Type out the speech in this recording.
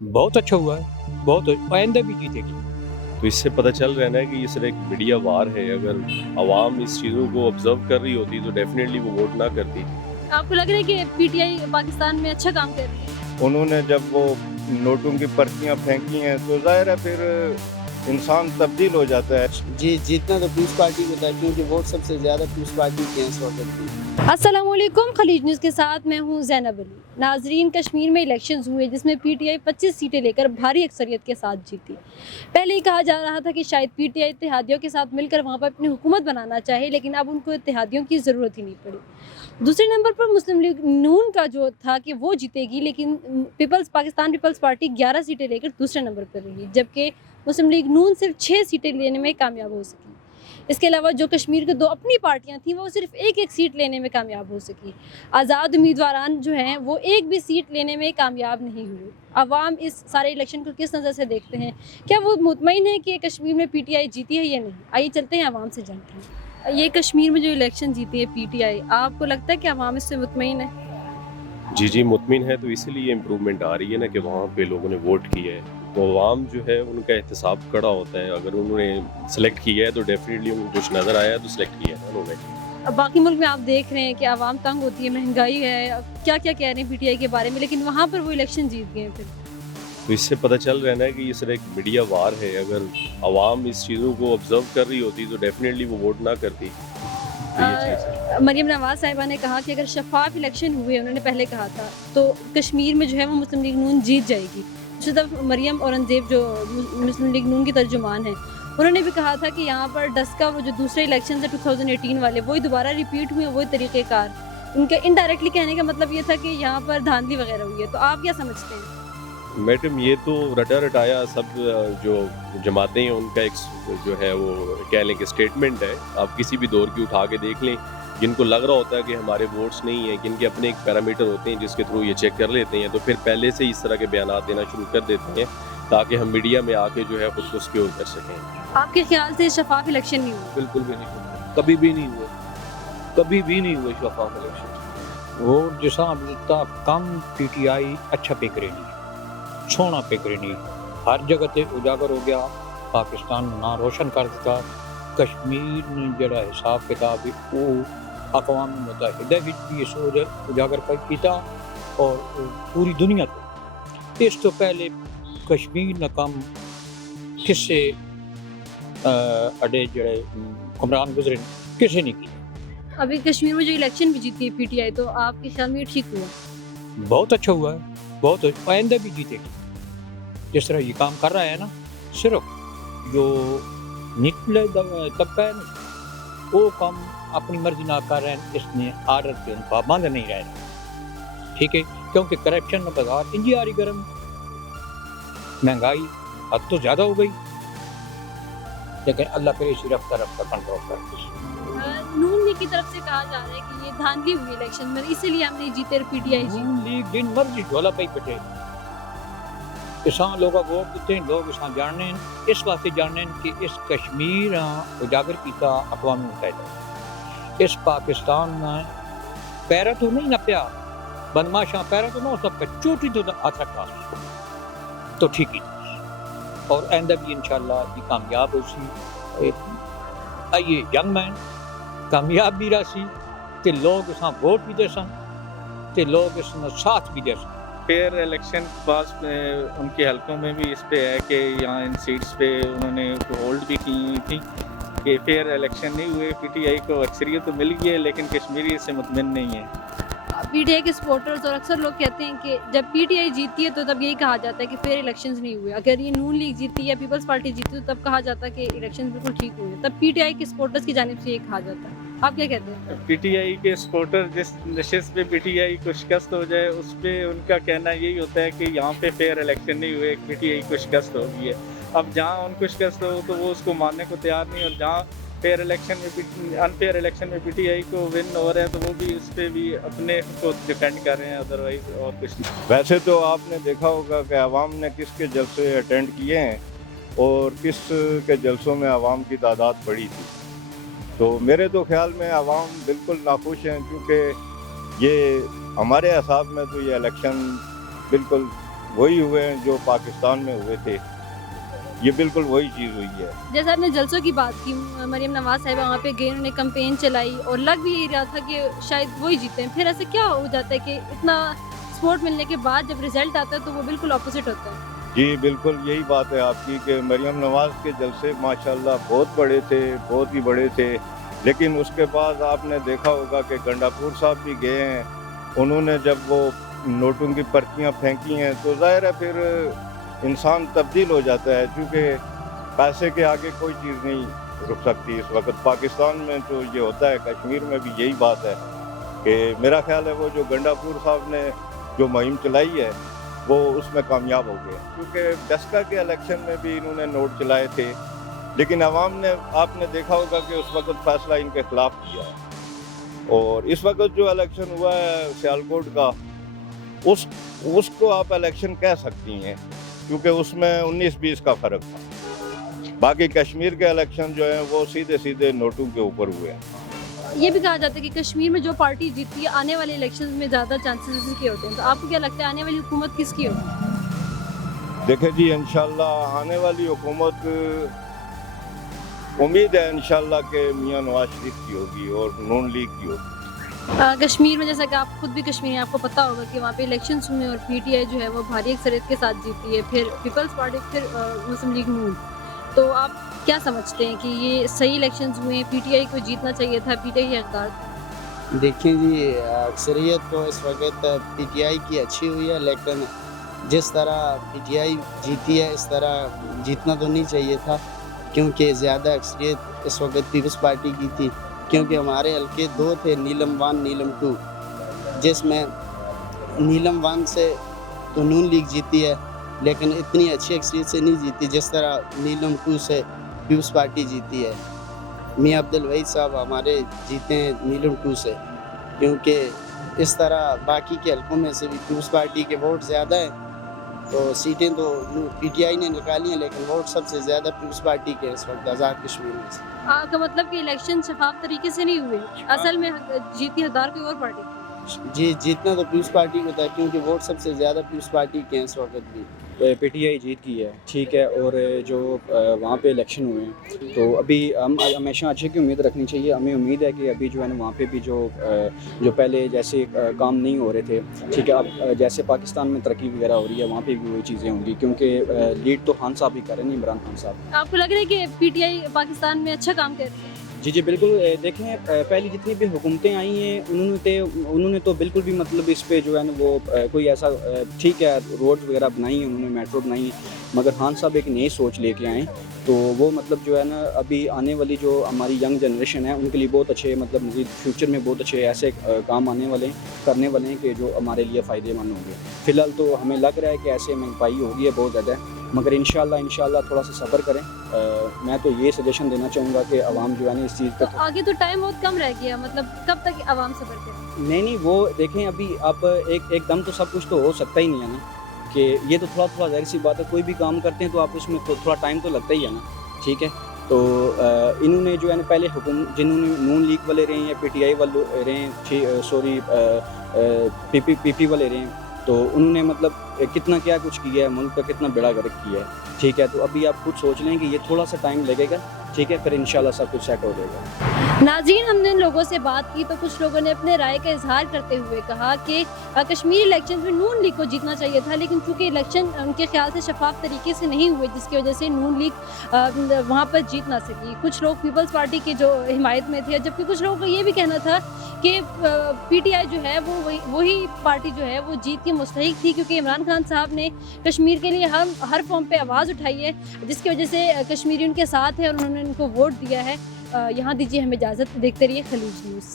बहुत अच्छा हुआ है, बहुत आइंदा भी जीतेगी। तो इससे पता चल रहा है ना कि ये सिर्फ एक मीडिया वार है। अगर आवाम इस चीज़ों को ऑब्जर्व कर रही होती तो डेफिनेटली वो वोट ना करती। आपको लग रहा है कि पीटीआई पाकिस्तान में अच्छा काम कर रही है? उन्होंने जब वो नोटों की पर्चियाँ फेंकी हैं तो जाहिर है फिर इंसान तब्दील हो जाता है। जी, जीतना तो पीस पार्टी को था क्योंकि वोट सबसे ज़्यादा पीस पार्टी के हैं इस वक्त। अस्सलामुअलैकुम, खलीज न्यूज़ के साथ मैं हूं ज़ैनब अली। नाजरीन, कश्मीर में इलेक्शंस हुए जिसमें पीटीआई 25 सीटें लेकर भारी अक्सरियत के साथ जीती। पहले ही कहा जा रहा था कि शायद पीटीआई इत्तेहादियों के साथ मिलकर वहां पर अपनी हुकूमत बनाना चाहे, लेकिन अब उनको इत्तेहादियों की ज़रूरत ही नहीं पड़ी। दूसरे नंबर पर मुस्लिम लीग नून का जो था कि वो जीतेगी, लेकिन पाकिस्तान पीपल्स पार्टी 11 सीटें लेकर दूसरे नंबर पर रही, जबकि मुस्लिम लीग नून सिर्फ 6 सीटें लेने में कामयाब हो सकी। इसके अलावा जो कश्मीर की दो अपनी पार्टियां थीं वो सिर्फ एक सीट लेने में कामयाब हो सकी। आज़ाद उम्मीदवारान जो हैं वो एक भी सीट लेने में कामयाब नहीं हुए। अवाम इस सारे इलेक्शन को किस नज़र से देखते हैं? क्या वो मुतमईन है कि कश्मीर में पीटीआई जीती है या नहीं? आइए चलते हैं अवाम से जानते हैं। ये कश्मीर में जो इलेक्शन जीती है पीटीआई, आपको लगता है कि अवाम इससे मुतमईन है? जी मुतमिन है, तो इसीलिए इम्प्रूवमेंट आ रही है ना कि वहाँ पे लोगों ने वोट किया है। तो अवाम जो है उनका एहतसाब कड़ा होता है। अगर उन्होंने सेलेक्ट किया है तो डेफिनेटली उनको कुछ नज़र आया है तो सेलेक्ट किया है उन्होंने। अब बाकी मुल्क में आप देख रहे हैं कि आवाम तंग होती है, महंगाई है, क्या क्या कह रहे हैं पीटीआई के बारे में, लेकिन वहाँ पर वो इलेक्शन जीत गए फिर। तो इससे पता चल रहा है ना कि ये सिर्फ एक मीडिया वार है। अगर आवाम इस चीज़ों को ऑब्जर्व कर रही होती तो डेफिनेटली वो वोट ना करती। तो ये चीज़ है। मरियम नवाज साहिबा ने कहा कि अगर शफाफ इलेक्शन हुए, उन्होंने पहले कहा था, तो कश्मीर में जो है वो मुस्लिम लीग नून जीत जाएगी। दूसरी तरफ मरियम औरंगजेब जो मुस्लिम लीग नून की तर्जुमान है, उन्होंने भी कहा था कि यहाँ पर डस्का वो जो दूसरे इलेक्शन है 2018 वाले वही दोबारा रिपीट हुए, वही तरीक़ेकार। उनके इनडायरेक्टली कहने का मतलब ये था कि यहाँ पर धांधली वगैरह हुई है। तो आप क्या समझते हैं? मैडम, ये तो रटा रटाया सब जो जमातें हैं उनका एक जो है वो कह लें कि स्टेटमेंट है। आप किसी भी दौर की उठा के देख लें, जिनको लग रहा होता है कि हमारे वोट्स नहीं हैं, जिनके अपने एक पैरामीटर होते हैं जिसके थ्रू ये चेक कर लेते हैं, तो फिर पहले से इस तरह के बयान देना शुरू कर देते हैं ताकि हम मीडिया में आके जो है खुद को सिक्योर कर सकें। आपके ख्याल से शफाफ इलेक्शन नहीं हुआ? बिल्कुल भी नहीं हुआ, कभी भी नहीं हुए, कभी भी नहीं हुए शफाफ इलेक्शन। वो जिसा मिलता कम पीटीआई अच्छा पे करेगी, सोना पे करेगी, हर जगह से उजागर हो गया, पाकिस्तान ना रोशन कर दिता। कश्मीर ने जड़ा हिसाब किताब है वो अक़वाम मुत्तहिदा विच भी सोच उजागर किया और पूरी दुनिया को। इस तो पहले कश्मीर ने कम किसे अड़े जड़े हुक्मरान गुजरे किसी नहीं किया। अभी कश्मीर में जो इलेक्शन भी जीती है पीटीआई, तो आपके ख्याल में ये ठीक हुआ? बहुत अच्छा हुआ है, बहुत आइंदा भी जीतेगी। जिस तरह ये काम कर रहा है ना, सिर्फ जो निचले तबका है ना वो काम अपनी मर्जी ना कर रहे हैं, इसने आदत के पाबंद नहीं रह रहे, ठीक है, क्योंकि करप्शन में बाजार इंजी आ रही गर्म, महंगाई हद तो ज़्यादा हो गई, लेकिन अल्लाह करे इसी रफ्तार कंट्रोल कर। नून लीग की तरफ से कहा जा रहा है कि ये धांधली हुई इलेक्शन में, इसीलिए हम नहीं जीते, पीटीआई जीती। नून लीग दिन मर्जी झोला पे पटे, किसान लोग वोट देते हैं, लोग किसान जानने इस वास्ते जानने कि इस कश्मीर उजागर किया अक़वाम मुत्तहिदा, इस पाकिस्तान में पैरा तो नहीं नपया, बदमाशा पैरा तो ना सब चोटी तो हाथ रखा, तो ठीक ही। और आइंदा भी इंशाल्लाह ये कामयाब हो सी। आइए यंग मैन कामयाब भी रही ते लोग इस वोट भी दे सन ते लोग इस साथ भी दे सन। फेयर इलेक्शन पास उनके हलकों में भी इस पे है कि यहाँ इन सीट्स पे उन्होंने होल्ड भी की थी कि फेयर इलेक्शन नहीं हुए। पीटीआई को अक्सरियत तो मिल गई है लेकिन कश्मीरी इससे मुतमिन नहीं है। पीटीआई के सपोर्टर्स और अक्सर लोग कहते हैं कि जब पीटीआई जीतती है तो तब यही कहा जाता है कि फेयर इलेक्शंस नहीं हुए। अगर ये नून लीग जीतती या पीपल्स पार्टी जीतती तो तब कहा जाता है कि इलेक्शन बिल्कुल ठीक हुए, तब पीटीआई के सपोर्टर्स की जानिब से ये कहा जाता है। आप क्या कहते हैं? पीटीआई के सपोर्टर जिस नशिस्त पे पीटीआई को शिकस्त हो जाए उस पर उनका कहना यही होता है कि यहाँ पे फेयर इलेक्शन नहीं हुए, पीटीआई को शिकस्त हो गई है। अब जहाँ उनको शिकस्त हो तो वो उसको मानने को तैयार नहीं, और जहाँ फेयर इलेक्शन में अनफेयर इलेक्शन में पीटीआई को विन हो रहा है तो वो भी इस पर भी अपने को डिफेंड कर रहे हैं, अदरवाइज और कुछ नहीं। वैसे तो आपने देखा होगा कि आवाम ने किसके जलसे अटेंड किए हैं और किस के जलसों में आवाम की तादाद बढ़ी थी। तो मेरे तो ख्याल में आवाम बिल्कुल नाखुश हैं, क्योंकि ये हमारे हिसाब में तो ये इलेक्शन बिल्कुल वही हुए हैं जो पाकिस्तान में हुए थे। ये बिल्कुल वही चीज़ हुई है। जैसे आपने जलसों की बात की, मरियम नवाज साहिबा वहाँ पे गई, उन्होंने कैंपेन चलाई और लग भी रहा था कि शायद वही जीते हैं। फिर ऐसे क्या हो जाता है कि इतना सपोर्ट मिलने के बाद जब रिजल्ट आता है तो वो बिल्कुल ऑपोजिट होता है? जी बिल्कुल यही बात है आपकी कि मरियम नवाज के जलसे माशाल्लाह बहुत बड़े थे, बहुत ही बड़े थे, लेकिन उसके बाद आपने देखा होगा कि गंडापुर साहब भी गए हैं, उन्होंने जब वो नोटों की पर्चियाँ फेंकी हैं तो जाहिर है फिर इंसान तब्दील हो जाता है, क्योंकि पैसे के आगे कोई चीज़ नहीं रुक सकती इस वक्त। पाकिस्तान में तो ये होता है, कश्मीर में भी यही बात है कि मेरा ख्याल है वो जो गंडापुर साहब ने जो मुहिम चलाई है वो उसमें कामयाब हो गए, क्योंकि डस्का के इलेक्शन में भी इन्होंने नोट चलाए थे, लेकिन अवाम ने आपने देखा होगा कि उस वक्त फैसला इनके खिलाफ किया है। और इस वक्त जो इलेक्शन हुआ है सियालकोट का, उसको आप इलेक्शन कह सकती हैं, क्योंकि उसमें 19-20 का फ़र्क था। बाकी कश्मीर के इलेक्शन जो हैं वो सीधे सीधे नोटों के ऊपर हुए हैं। ये भी कहा जाता है कि कश्मीर में जो पार्टी जीतती है आने वाले इलेक्शंस में ज़्यादा चांसेस इसके होते हैं, तो आपको क्या लगता है आने वाली हुकूमत किसकी होगी? देखें जी, इंशाल्लाह आने वाली हुकूमत, उम्मीद है इंशाल्लाह कि मियां नवाज शरीफ की होगी और नून लीग की होगी। कश्मीर में जैसा कि आप खुद भी कश्मीर हैं, आपको पता होगा कि वहाँ पे इलेक्शंस हुए और पीटीआई जो है वो भारी अक्सरियत के साथ जीती है, फिर पीपल्स पार्टी, फिर मुस्लिम लीग नून। तो आप क्या समझते हैं कि ये सही इलेक्शंस हुए हैं, पीटीआई को जीतना चाहिए था, पीटीआई हकदार? देखें जी, अक्सरियत तो इस वक्त पीटीआई की अच्छी हुई है, लेकिन जिस तरह पीटीआई जीती है इस तरह जीतना तो नहीं चाहिए था, क्योंकि ज़्यादा अक्सरियत इस वक्त पीपल्स पार्टी की थी, क्योंकि हमारे हल्के 2 थे, नीलम 1 नीलम 2, जिसमें नीलम 1 से तो नून लीग जीती है, लेकिन इतनी अच्छी अक्सरियत से नहीं जीती जिस तरह नीलम 2 से पीपल्स पार्टी जीती है। मियां अब्दुल वहीद साहब हमारे जीते हैं नीलम 2 से, क्योंकि इस तरह बाकी के हल्कों में से भी पीपल्स पार्टी के वोट ज़्यादा हैं, तो सीटें तो पीटीआई ने निकाली हैं, लेकिन वोट सबसे ज़्यादा पीपल्स पार्टी के इस वक्त आज़ाद कश्मीर में से। आपका मतलब कि इलेक्शन शफाफ तरीके से नहीं हुए, असल में जीती हकदार कोई और पार्टी थी? जी, जीतना तो पीपल्स पार्टी को था, क्योंकि वोट सबसे ज़्यादा पीपल्स पार्टी के हैं इस वक्त भी। पीटीआई जीत की है, ठीक है। और जो वहाँ पे इलेक्शन हुए हैं तो अभी हम हमेशा अच्छे की उम्मीद रखनी चाहिए। हमें उम्मीद है कि अभी जो है ना वहाँ पे भी जो पहले जैसे काम नहीं हो रहे थे, ठीक है, अब जैसे पाकिस्तान में तरक्की वगैरह हो रही है वहाँ पे भी वही चीज़ें होंगी, क्योंकि लीड तो खान साहब ही कर रहे हैं, इमरान खान साहब। आपको लग रहा है कि पीटीआई पाकिस्तान में अच्छा काम कर रही है? जी बिल्कुल। देखें, पहले जितनी भी हुकूमतें आई हैं उन्होंने तो बिल्कुल भी मतलब इस पे जो है ना वो कोई ऐसा, ठीक है, रोड्स वगैरह बनाई हैं उन्होंने, मेट्रो बनाई है, मगर खान साहब एक नई सोच लेके आए, तो वो मतलब जो है ना अभी आने वाली जो हमारी यंग जनरेशन है उनके लिए बहुत अच्छे, मतलब मज़ीद फ्यूचर में बहुत अच्छे ऐसे काम आने वाले हैं, करने वाले हैं कि जो हमारे लिए फ़ायदेमंद होंगे। फ़िलहाल तो हमें लग रहा है कि ऐसे महंगाई होगी है बहुत ज़्यादा, मगर इंशाल्लाह थोड़ा सा सब्र करें। मैं तो ये सजेशन देना चाहूँगा कि आवाम जो है ना इस चीज़ तो आगे तो टाइम बहुत कम रह गया, मतलब कब तक आवाम सब्र करे? नहीं, वो देखें, अभी आप एकदम तो सब कुछ तो हो सकता ही नहीं है ना, कि ये तो थोड़ा जाहिर सी बात है, कोई भी काम करते हैं तो आप उसमें थोड़ा टाइम तो लगता ही है ना, ठीक है। तो इन्होंने जो है ना पहले जिन्होंने नून लीग वाले रहे हैं या पीटीआई वाले रहे हैं, सॉरी पीपी वाले रहे हैं, तो उन्होंने मतलब कितना क्या कुछ किया है, मुल्क का कितना बड़ा गर्क किया है, ठीक है। तो अभी आप खुद सोच लें कि ये थोड़ा सा टाइम लगेगा, ठीक है, फिर इंशाल्लाह सब कुछ सेट हो जाएगा। नाज़रीन, हमने इन लोगों से बात की तो कुछ लोगों ने अपने राय का इजहार करते हुए कहा कि कश्मीर इलेक्शन में नून लीग को जीतना चाहिए था, लेकिन चूंकि इलेक्शन उनके ख्याल से शफाफ तरीके से नहीं हुए, जिसकी वजह से नून लीग वहाँ पर जीत ना सकी। कुछ लोग पीपल्स पार्टी की जो हिमायत में थे, जबकि कुछ लोगों का ये भी कहना था कि पीटीआई जो है वो वही पार्टी जो है वो जीत की मुस्तहिक थी, क्योंकि इमरान खान साहब ने कश्मीर के लिए हर फॉर्म पे आवाज़ उठाई है, जिसकी वजह से कश्मीरी उनके साथ है और उन्होंने उनको वोट दिया है। यहाँ दीजिए हमें इजाज़त, देखते रहिए खलीज न्यूज़।